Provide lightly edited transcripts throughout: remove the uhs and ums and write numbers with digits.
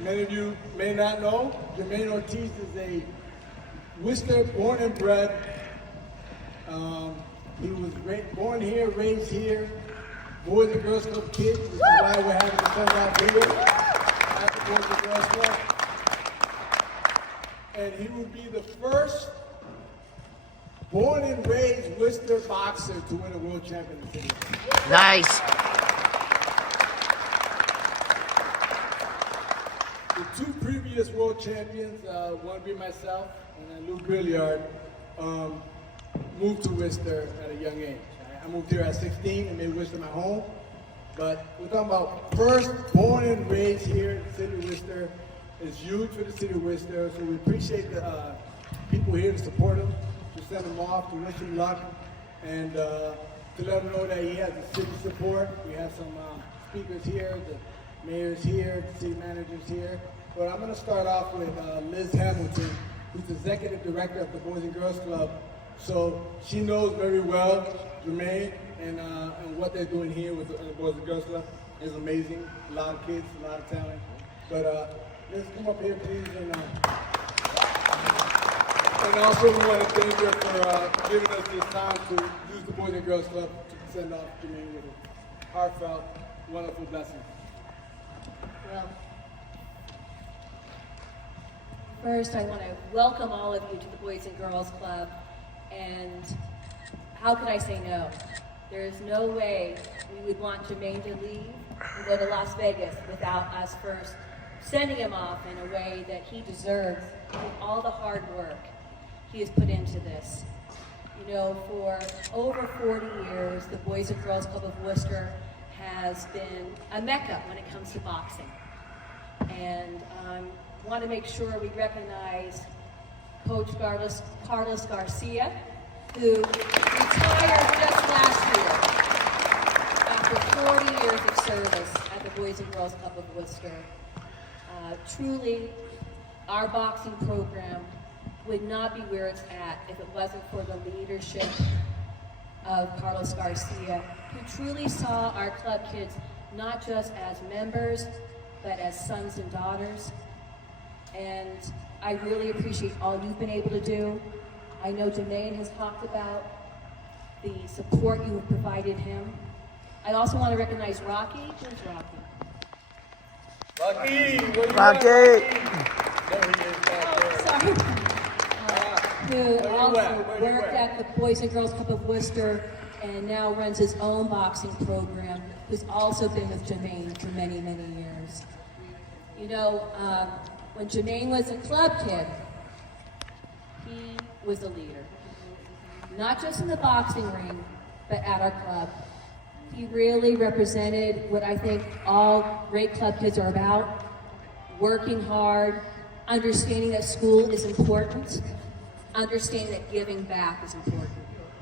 many of you may not know, Jamaine Ortiz is a Worcester born and bred. He was born here, raised here, Boys and Girls Club kid, which is why we're having the fun out here at the Boys and Girls Club. And he would be the first born and raised Worcester boxer to win a world championship. Nice. The two previous world champions, one being myself and then Lou Brilliard, moved to Worcester at a young age. I moved here at 16 and made Worcester my home. But we're talking about first born and raised here in the city of Worcester. It's huge for the city of Worcester, so we appreciate the people here to support him, to send him off, to wish him luck, and to let him know that he has the city support. We have some speakers here, the mayor's here, the city manager's here. But I'm going to start off with Liz Hamilton, who's the executive director of the Boys and Girls Club. So she knows very well Jamaine and what they're doing here with the Boys and Girls Club is amazing. A lot of kids, a lot of talent. But let's come up here, please. And also we want to thank her for giving us this time to use the Boys and Girls Club to send off Jamaine with a heartfelt, wonderful blessing. Well, first I want to welcome all of you to the Boys and Girls Club. And how could I say no? There is no way we would want Jamaine to leave and go to Las Vegas without us first sending him off in a way that he deserves with all the hard work he has put into this. You know, for over 40 years, the Boys and Girls Club of Worcester has been a mecca when it comes to boxing. And I want to make sure we recognize Coach Carlos Garcia, who retired just last year after 40 years of service at the Boys and Girls Club of Worcester. Truly, our boxing program would not be where it's at if it wasn't for the leadership of Carlos Garcia, who truly saw our club kids not just as members, but as sons and daughters. And I really appreciate all you've been able to do. I know Jamaine has talked about the support you have provided him. I also want to recognize Rocky. Where's Rocky? Rocky! Rocky! There he is back there. Sorry. Who also worked at the Boys and Girls Club of Worcester and now runs his own boxing program, who's also been with Jamaine for many, many years. You know, when Jamaine was a club kid, he was a leader. Not just in the boxing ring, but at our club. He really represented what I think all great club kids are about: working hard, understanding that school is important, understanding that giving back is important.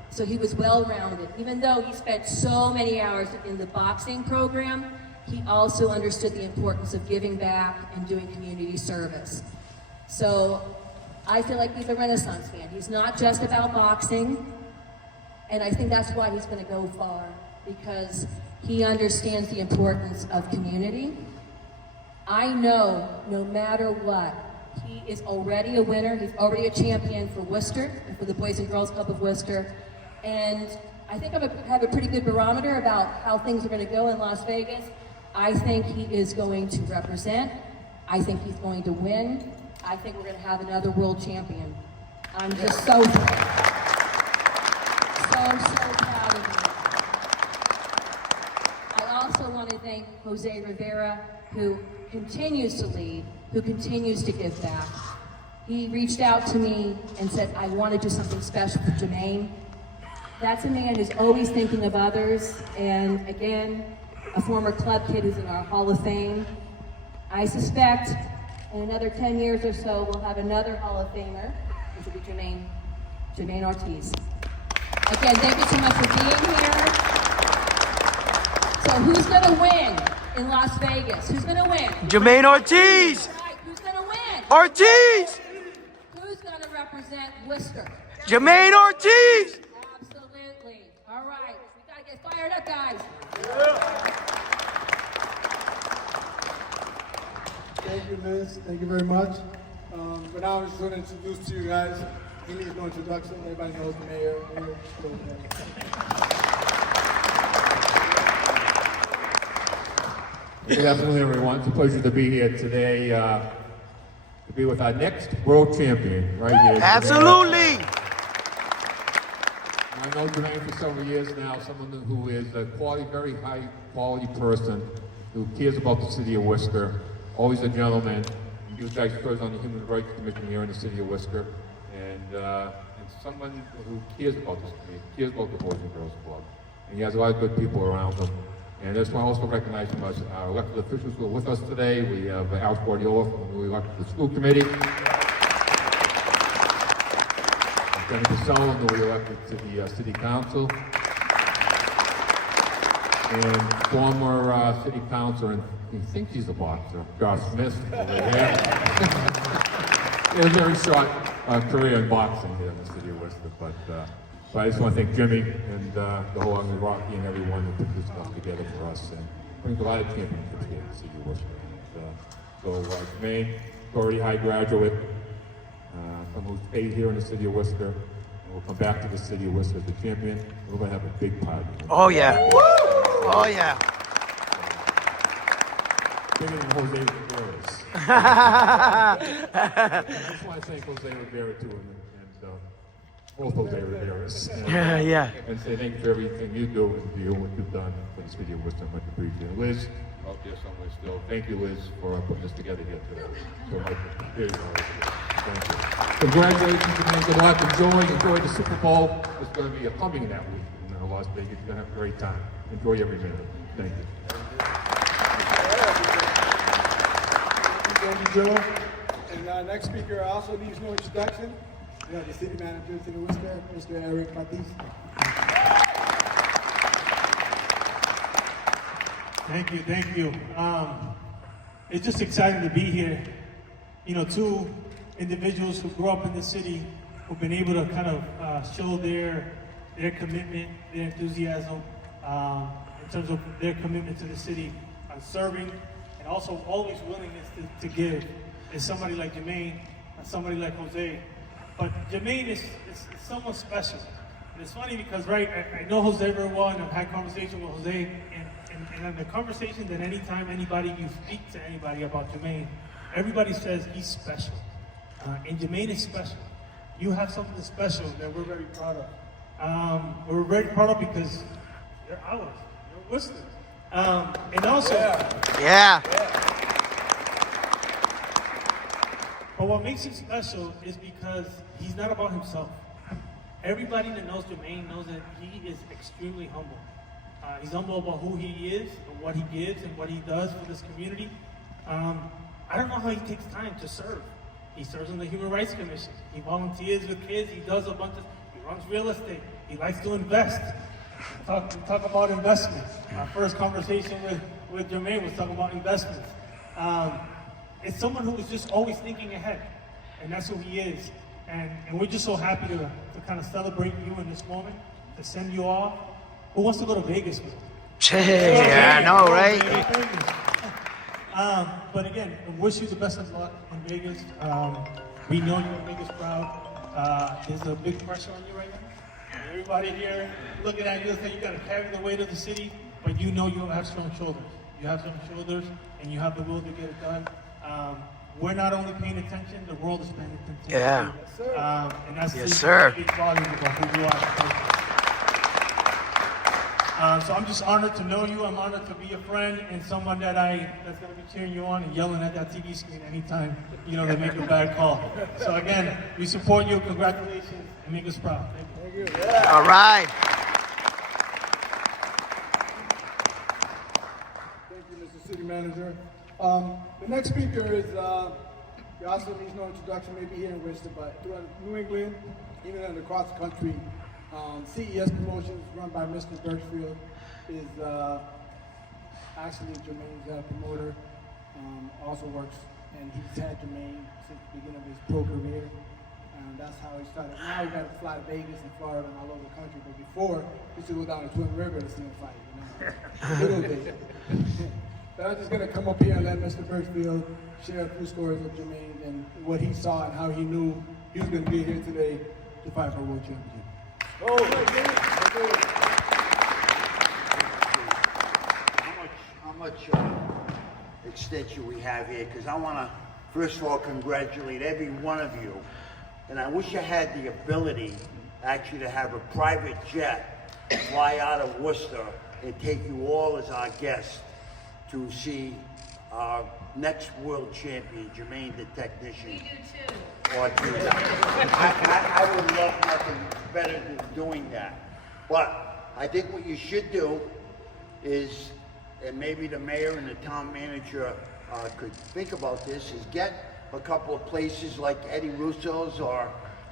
So he was well-rounded. Even though he spent so many hours in the boxing program, he also understood the importance of giving back and doing community service. So I feel like he's a Renaissance man. He's not just about boxing, and I think that's why he's going to go far, because he understands the importance of community. I know no matter what, he is already a winner. He's already a champion for Worcester and for the Boys and Girls Club of Worcester. And I think I have a pretty good barometer about how things are going to go in Las Vegas. I think he is going to represent. I think he's going to win. I think we're going to have another world champion. I'm just so proud. So proud of him. I also want to thank Jose Rivera, who continues to lead, who continues to give back. He reached out to me and said, I want to do something special for Jamaine. That's a man who's always thinking of others, and again, a former club kid who's in our Hall of Fame. I suspect in another 10 years or so, we'll have another Hall of Famer, which will be Jamaine Ortiz. Again, thank you so much for being here. So who's gonna win in Las Vegas? Who's gonna win? Jamaine Ortiz! Right, who's gonna win? Ortiz! Who's gonna represent Worcester? Jamaine Ortiz! Absolutely. All right, we gotta get fired up, guys. Thank you, Liz. Thank you very much. But now I'm just going to introduce to you guys. He needs no introduction. Everybody knows the mayor. Good afternoon, everyone. It's a pleasure to be here today to be with our next world champion right here. Absolutely. I know Jamaine for several years now, someone who is a quality, very high quality person who cares about the city of Worcester, always a gentleman. He was vice president on the Human Rights Commission here in the city of Worcester, and someone who cares about this community, cares about the Boys and Girls Club. And he has a lot of good people around him. And I just want to also recognize him as our elected officials who are with us today. We have Alex Guardiola from the newly elected school committee. Jennifer Sullivan, newly elected to the city council. And former city councilor, and he thinks he's a boxer, Josh Smith over here. He had a very short career in boxing here in the city of Worcester, but I just want to thank Jimmy and the whole Rocky and everyone who put this stuff together for us and brings a lot of championships here in the city of Worcester. Jamaine, already high graduate, someone who's stayed here in the city of Worcester, and will come back to the city of Worcester as a champion. We're going to have a big party. Oh, yeah. Oh, yeah. Bigger than Jose Rivera's. I just want to thank Jose Rivera too, and both Jose Rivera's. Yeah. And say thank you for everything you do and what you've done for the city of Worcester. Much appreciated. Liz, out there somewhere still. Thank you, Liz, for putting this together here today. So much. Here you go. Thank you. Congratulations, Jamaine. Good luck. Enjoy the Super Bowl. It's going to be coming that week in Las Vegas. You're going to have a great time. Enjoy every minute. Thank you. Thank you, Joe. And next speaker also needs no introduction. We have the city manager of City of Worcester, Mr. Eric Batista. Thank you. It's just exciting to be here. You know, two individuals who grew up in the city, who've been able to kind of show their commitment, their enthusiasm, in terms of their commitment to the city, on serving, and also always willingness to give. Is somebody like Jamaine and somebody like Jose. But Jamaine is someone special. And it's funny because, right, I know Jose very well, and I've had conversation with Jose, and in the conversation that anytime you speak to anybody about Jamaine, everybody says he's special. And Jamaine is special. You have something special that we're very proud of. We're very proud of because you're ours. You're Worcester. And also, Yeah. but what makes him special is because he's not about himself. Everybody that knows Jamaine knows that he is extremely humble. He's humble about who he is, and what he gives, and what he does for this community. I don't know how he takes time to serve. He serves on the Human Rights Commission. He volunteers with kids. He does he runs real estate. He likes to invest. Talk about investments. Our first conversation with Jamaine was talking about investments. It's someone who is just always thinking ahead, and that's who he is. And we're just so happy to kind of celebrate you in this moment, to send you off. Who wants to go to Vegas with him? Yeah, I know, right? But again, I wish you the best of luck in Vegas. We know you're Vegas proud. There's a big pressure on you right now. Everybody here looking at you saying you got to carry the weight of the city, but you know you have strong shoulders. You have strong shoulders, and you have the will to get it done. We're not only paying attention, the world is paying attention. Yeah. And that's Yes, sir. big volume about who you are. So I'm just honored to know you. I'm honored to be a friend and someone that's going to be cheering you on and yelling at that TV screen anytime, they make a bad call. So again, we support you. Congratulations and make us proud. Thank you. All right. Thank you, Mr. City Manager. The next speaker is, he also needs no introduction, maybe here in Worcester, but throughout New England, even across the country, CES Promotions, run by Mr. Burchfield, is actually Jamaine's promoter. Also works, and he's had Jamaine since the beginning of his pro career. That's how he started. Now he got to fly to Vegas and Florida and all over the country, but before, he used to go down to Twin River to see him fight, Little bit. But I'm just going to come up here and let Mr. Burchfield share a few stories of Jamaine and what he saw and how he knew he was going to be here today to fight for a world championship. How much extension we have here? Because I want to, first of all, congratulate every one of you. And I wish I had the ability actually to have a private jet fly out of Worcester and take you all as our guests to see our next world champion, Jamaine the technician. We do too. Ortiz. I would love nothing better than doing that. But I think what you should do is, and maybe the mayor and the town manager could think about this, is get a couple of places like Eddie Russo's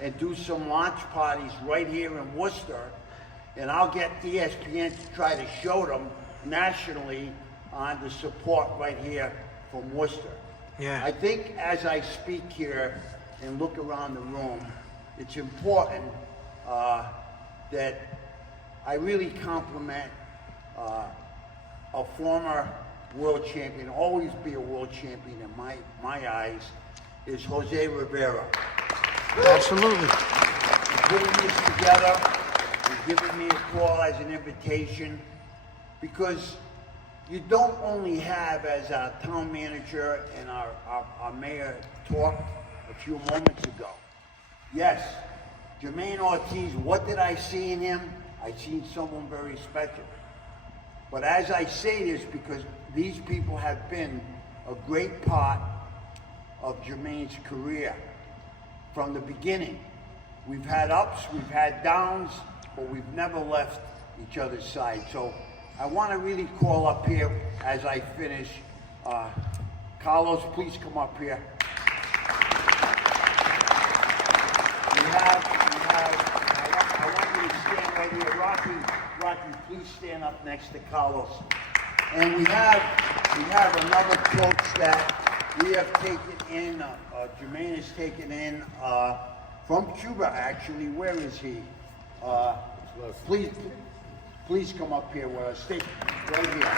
and do some launch parties right here in Worcester, and I'll get ESPN to try to show them nationally on the support right here from Worcester. Yeah. I think as I speak here and look around the room, it's important that I really compliment a former world champion, always be a world champion in my eyes, is Jose Rivera. Absolutely. He's putting this together. He's giving me a call as an invitation, because you don't only have, as our town manager and our mayor talked a few moments ago. Yes, Jamaine Ortiz, what did I see in him? I seen someone very special. But as I say this, because these people have been a great part of Jamaine's career from the beginning. We've had ups, we've had downs, but we've never left each other's side. So I want to really call up here as I finish. Carlos, please come up here. I want you to stand right here. Rocky, please stand up next to Carlos. And we have another coach that we have taken in, Jamaine has taken in from Cuba, actually. Where is he? Please come up here with us. Stay right here.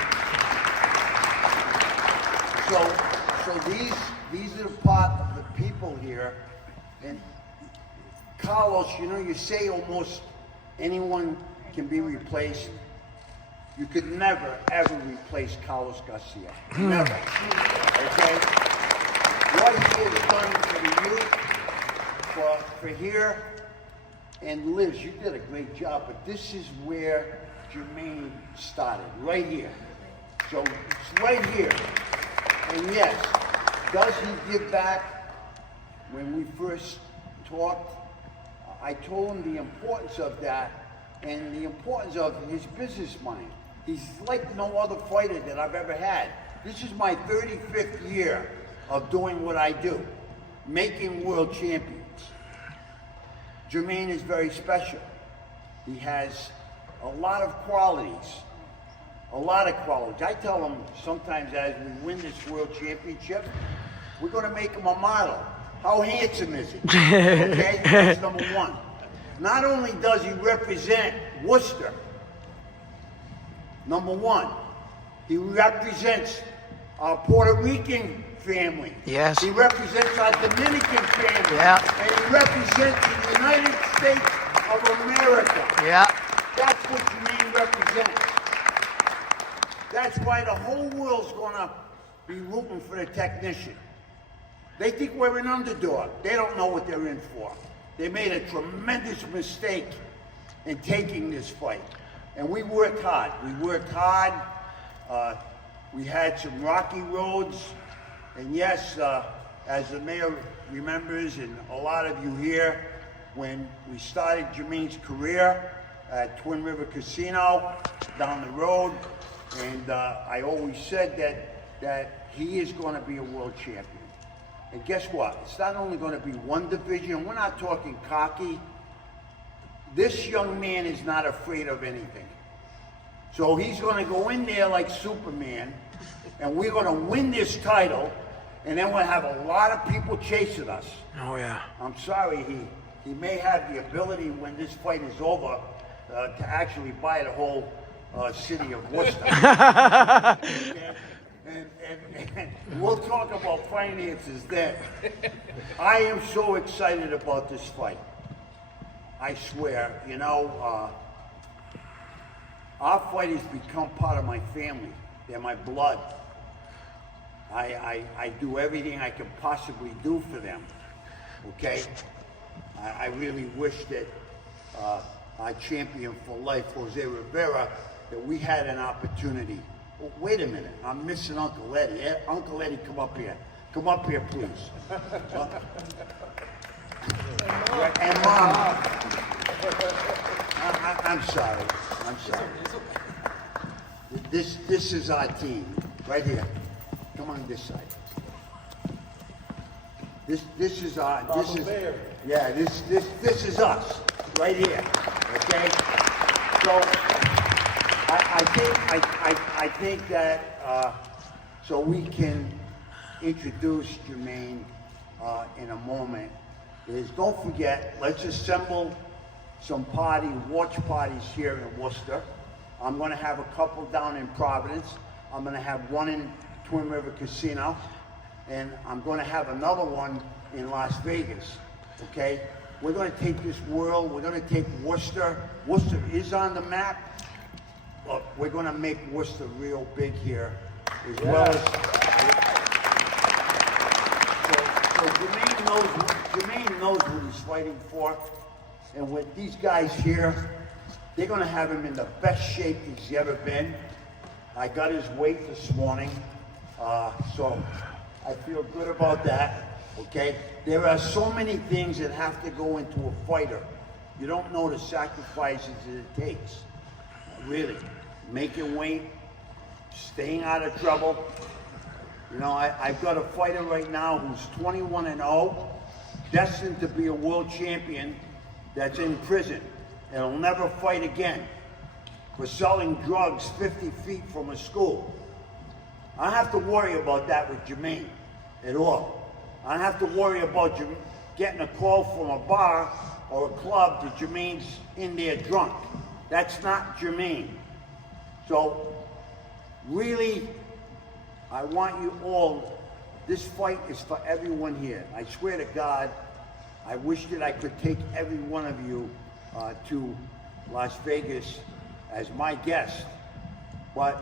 So these are the part of the people here. And Carlos, you know, you say almost anyone can be replaced. You could never, ever replace Carlos Garcia. Never. Okay? What he has done for the youth, for here, and Liz, you did a great job, but this is where Jamaine started, right here. So it's right here. And yes, does he give back? When we first talked, I told him the importance of that and the importance of his business money. He's like no other fighter that I've ever had. This is my 35th year of doing what I do, making world champions. Jamaine is very special. He has a lot of qualities. I tell him sometimes as we win this world championship, we're going to make him a model. How handsome is he? Okay, that's number one. Not only does he represent Worcester, number one, he represents our Puerto Rican family. Yes. He represents our Dominican family. Yeah. And he represents the United States of America. Yeah. That's what Jamaine represents. That's why the whole world's gonna be rooting for the technician. They think we're an underdog. They don't know what they're in for. They made a tremendous mistake in taking this fight. And we worked hard. We had some rocky roads. And yes, as the mayor remembers, and a lot of you here, when we started Jamaine's career at Twin River Casino down the road, and I always said that he is going to be a world champion. And guess what? It's not only going to be one division. We're not talking cocky. This young man is not afraid of anything. So he's going to go in there like Superman, and we're going to win this title, and then we'll have a lot of people chasing us. Oh, yeah. I'm sorry, he may have the ability when this fight is over to actually buy the whole city of Worcester. Okay? and we'll talk about finances then. I am so excited about this fight. I swear, you know, our fighters become part of my family. They're my blood. I do everything I can possibly do for them, okay? I really wish that our champion for life, Jose Rivera, that we had an opportunity. Oh, wait a minute, I'm missing Uncle Eddie. Uncle Eddie, come up here. Come up here, please. And Mom, I'm sorry. I'm sorry. This is our team, right here. Come on this side. This is our, this is, yeah, this is us, right here, okay? So, I think that, so we can introduce Jamaine in a moment, is don't forget, let's assemble some watch parties here in Worcester. I'm gonna have a couple down in Providence. I'm gonna have one in Twin River Casino, and I'm gonna have another one in Las Vegas, okay? We're gonna take this world, we're gonna take Worcester. Worcester is on the map, but we're gonna make Worcester real big here, as well as, so Jamaine knows what he's fighting for, and with these guys here, they're gonna have him in the best shape he's ever been. I got his weight this morning, so I feel good about that, okay? There are so many things that have to go into a fighter. You don't know the sacrifices that it takes, really. Making weight, staying out of trouble. You know, I've got a fighter right now who's 21-0, destined to be a world champion, that's in prison and will never fight again for selling drugs 50 feet from a school. I don't have to worry about that with Jamaine at all. I don't have to worry about getting a call from a bar or a club that Jamaine's in there drunk. That's not Jamaine. So, really, I want you all, this fight is for everyone here. I swear to God, I wish that I could take every one of you to Las Vegas as my guest, but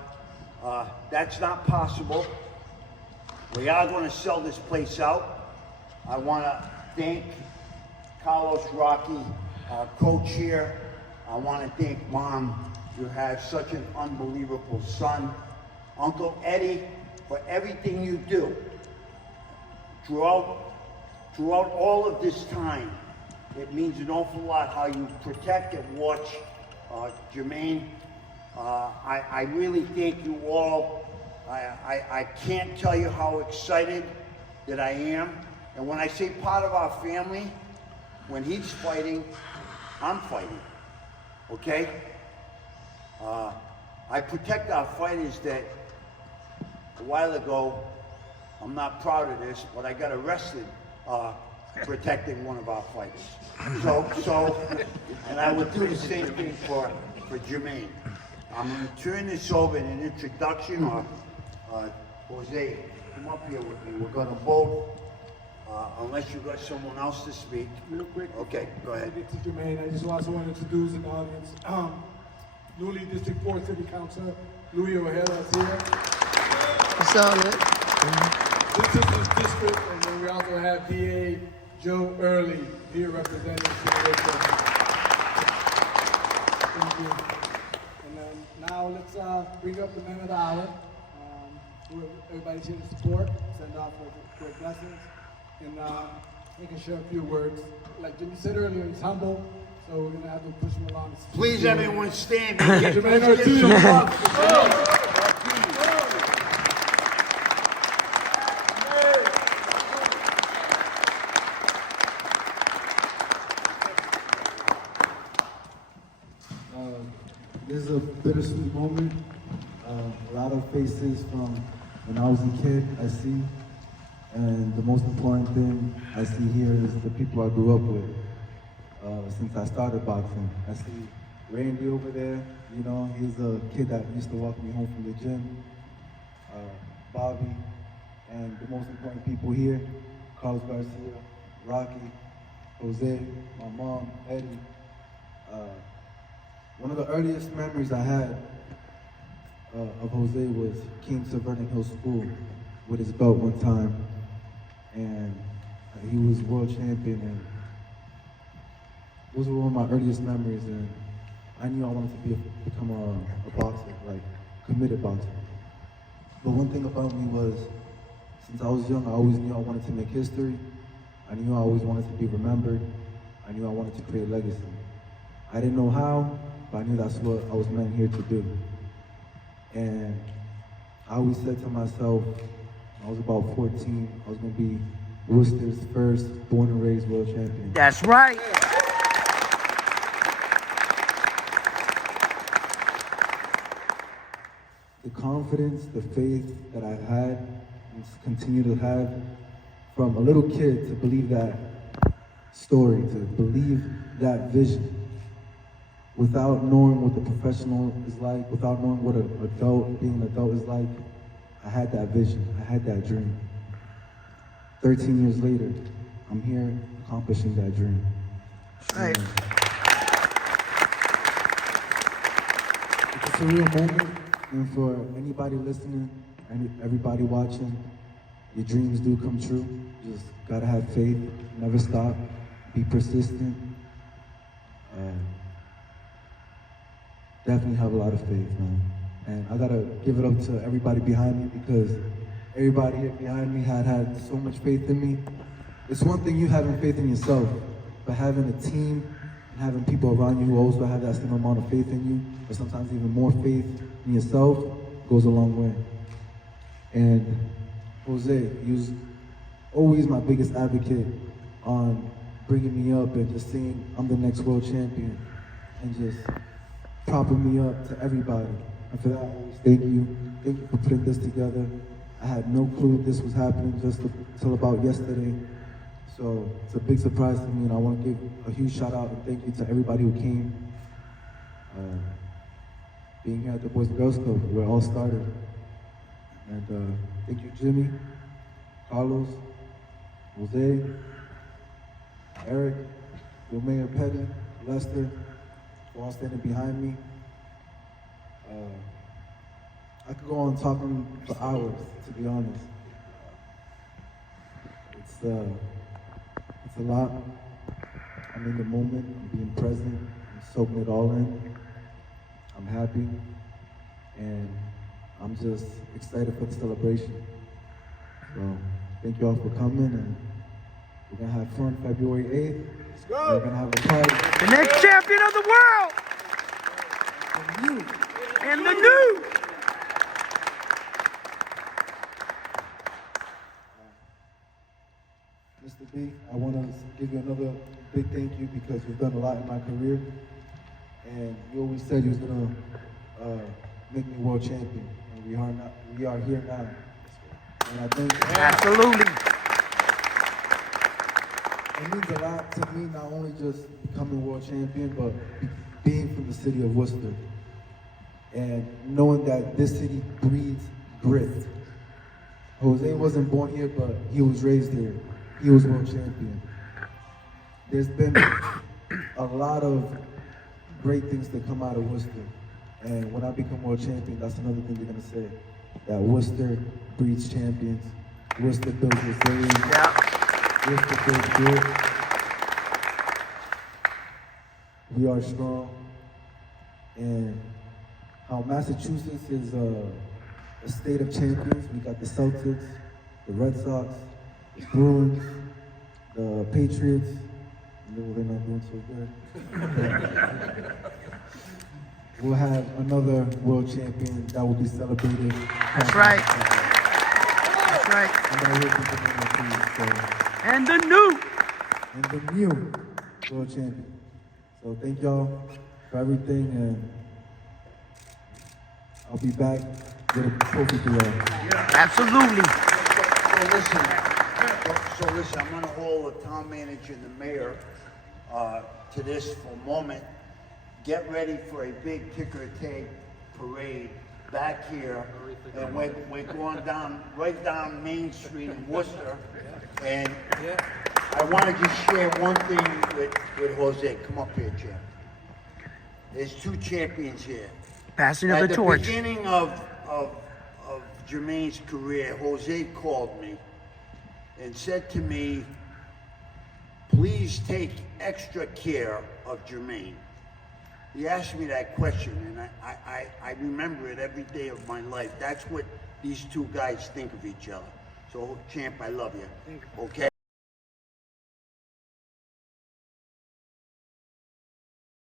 that's not possible. We are going to sell this place out. I want to thank Carlos Rocky, our co-chair. I want to thank Mom. You have such an unbelievable son. Uncle Eddie, for everything you do throughout all of this time. It means an awful lot how you protect and watch Jamaine. I really thank you all. I can't tell you how excited that I am. And when I say part of our family, when he's fighting, I'm fighting, okay? I protect our fighters that a while ago, I'm not proud of this, but I got arrested protecting one of our fighters. So, and I would do the same thing for Jamaine. I'm going to turn this over in an introduction, or Jose, come up here with me. We're going to both, unless you got someone else to speak. Real quick. Okay, go ahead. To Jamaine, I just also want to introduce an audience. Newly District 4 City Councilor Louis O'Hara is here. What's up, man? This is his district, and then we also have DA Joe Early here representing City of Worcester. Thank you. And then now let's bring up the man of the hour. Everybody's here to support, send off for blessings, and we can share a few words. Like Jimmy said earlier, he's humble, so we're gonna have to push him along. Please, everyone, stand and get Jamaine let's give Ortiz. some love to Jamaine. This is a bittersweet moment. A lot of faces from when I was a kid I see. And the most important thing I see here is the people I grew up with since I started boxing. I see Randy over there, you know, he's a kid that used to walk me home from the gym. Bobby, and the most important people here, Carlos Garcia, Rocky, Jose, my mom, Eddie. One of the earliest memories I had of Jose was he came to Vernon Hills School with his belt one time, and he was world champion, and those were one of my earliest memories, and I knew I wanted to become a boxer, like committed boxer. But one thing about me was, since I was young, I always knew I wanted to make history. I knew I always wanted to be remembered. I knew I wanted to create legacy. I didn't know how, but I knew that's what I was meant here to do. And I always said to myself, when I was about 14, I was going to be Worcester's first born and raised world champion. That's right. The confidence, the faith that I had and continue to have from a little kid to believe that story, to believe that vision, without knowing what the professional is like, without knowing what being an adult is like, I had that vision, I had that dream. 13 years later, I'm here accomplishing that dream. Right. It's a surreal moment, and for anybody listening, and everybody watching, your dreams do come true. Just gotta have faith, never stop, be persistent. Definitely have a lot of faith, man. And I gotta give it up to everybody behind me, because everybody here behind me had so much faith in me. It's one thing you having faith in yourself, but having a team and having people around you who also have that same amount of faith in you, or sometimes even more faith in yourself, goes a long way. And Jose, he was always my biggest advocate on bringing me up and just saying I'm the next world champion, and just propping me up to everybody. And for that, I always thank you. Thank you for putting this together. I had no clue this was happening just until about yesterday. So it's a big surprise to me, and I want to give a huge shout out and thank you to everybody who came. Being here at the Boys and Girls Club, where it all started. And thank you, Jimmy, Carlos, Jose, Eric, Jamaine, Petty, Lester, for all standing behind me. I could go on talking for hours, to be honest. It's a lot. I'm in the moment, I'm being present, I'm soaking it all in. I'm happy, and I'm just excited for the celebration. So thank you all for coming, and we're gonna have fun February 8th. Let's go. We're gonna have a party. The next champion of the world. And the new. Mr. B, I want to give you another big thank you, because you've done a lot in my career, and you always said you was gonna make me world champion, and we are here now. And I think Absolutely. it means a lot to me, not only just becoming world champion, but being from the city of Worcester, and knowing that this city breeds grit. Jose wasn't born here, but he was raised here. He was world champion. There's been a lot of great things that come out of Worcester. And when I become world champion, that's another thing they're gonna say. That Worcester breeds champions. Worcester builds resilience. Yeah. Worcester builds grit. We are strong. And how Massachusetts is a state of champions. We got the Celtics, the Red Sox, the Bruins, the Patriots. No, they're not doing so good. We'll have another world champion that will be celebrated. That's right. That's right. And the new. And the new world champion. So thank y'all for everything, and I'll be back with a trophy for y'all. Absolutely. So listen, I'm gonna hold the town manager and the mayor to this for a moment. Get ready for a big ticker tape parade back here, and we're going down, right down Main Street in Worcester, and I want to just share one thing with Jose. Come up here, champ. There's two champions here. Passing of At the the torch. beginning of Jermaine's career, Jose called me and said to me, please take extra care of Jamaine. He asked me that question, and I remember it every day of my life. That's what these two guys think of each other. So, champ, I love you. Okay?